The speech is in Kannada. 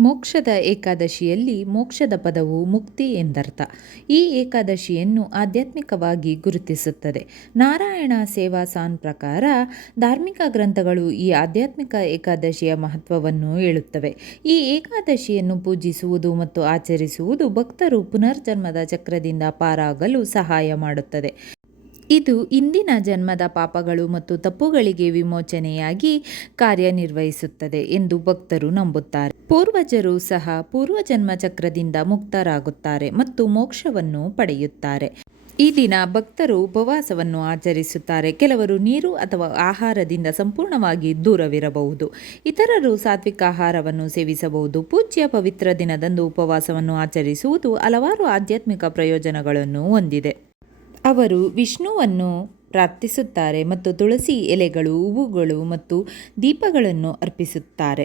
ಮೋಕ್ಷದ ಏಕಾದಶಿಯಲ್ಲಿ ಮೋಕ್ಷದ ಪದವು ಮುಕ್ತಿ ಎಂದರ್ಥ. ಈ ಏಕಾದಶಿಯನ್ನು ಆಧ್ಯಾತ್ಮಿಕವಾಗಿ ಗುರುತಿಸುತ್ತದೆ. ನಾರಾಯಣ ಸೇವಾ ಸಾನ್ ಪ್ರಕಾರ ಧಾರ್ಮಿಕ ಗ್ರಂಥಗಳು ಈ ಆಧ್ಯಾತ್ಮಿಕ ಏಕಾದಶಿಯ ಮಹತ್ವವನ್ನು ಹೇಳುತ್ತವೆ. ಈ ಏಕಾದಶಿಯನ್ನು ಪೂಜಿಸುವುದು ಮತ್ತು ಆಚರಿಸುವುದು ಭಕ್ತರು ಪುನರ್ಜನ್ಮದ ಚಕ್ರದಿಂದ ಪಾರಾಗಲು ಸಹಾಯ ಮಾಡುತ್ತದೆ. ಇದು ಇಂದಿನ ಜನ್ಮದ ಪಾಪಗಳು ಮತ್ತು ತಪ್ಪುಗಳಿಗೆ ವಿಮೋಚನೆಯಾಗಿ ಕಾರ್ಯನಿರ್ವಹಿಸುತ್ತದೆ ಎಂದು ಭಕ್ತರು ನಂಬುತ್ತಾರೆ. ಪೂರ್ವಜರು ಸಹ ಪೂರ್ವಜನ್ಮ ಚಕ್ರದಿಂದ ಮುಕ್ತರಾಗುತ್ತಾರೆ ಮತ್ತು ಮೋಕ್ಷವನ್ನು ಪಡೆಯುತ್ತಾರೆ. ಈ ದಿನ ಭಕ್ತರು ಉಪವಾಸವನ್ನು ಆಚರಿಸುತ್ತಾರೆ. ಕೆಲವರು ನೀರು ಅಥವಾ ಆಹಾರದಿಂದ ಸಂಪೂರ್ಣವಾಗಿ ದೂರವಿರಬಹುದು. ಇತರರು ಸಾತ್ವಿಕ ಆಹಾರವನ್ನು ಸೇವಿಸಬಹುದು. ಪೂಜ್ಯ ಪವಿತ್ರ ದಿನದಂದು ಉಪವಾಸವನ್ನು ಆಚರಿಸುವುದು ಹಲವಾರು ಆಧ್ಯಾತ್ಮಿಕ ಪ್ರಯೋಜನಗಳನ್ನು ಹೊಂದಿದೆ. ಅವರು ವಿಷ್ಣುವನ್ನು ಪ್ರಾರ್ಥಿಸುತ್ತಾರೆ ಮತ್ತು ತುಳಸಿ ಎಲೆಗಳು ಹೂವುಗಳು ಮತ್ತು ದೀಪಗಳನ್ನು ಅರ್ಪಿಸುತ್ತಾರೆ.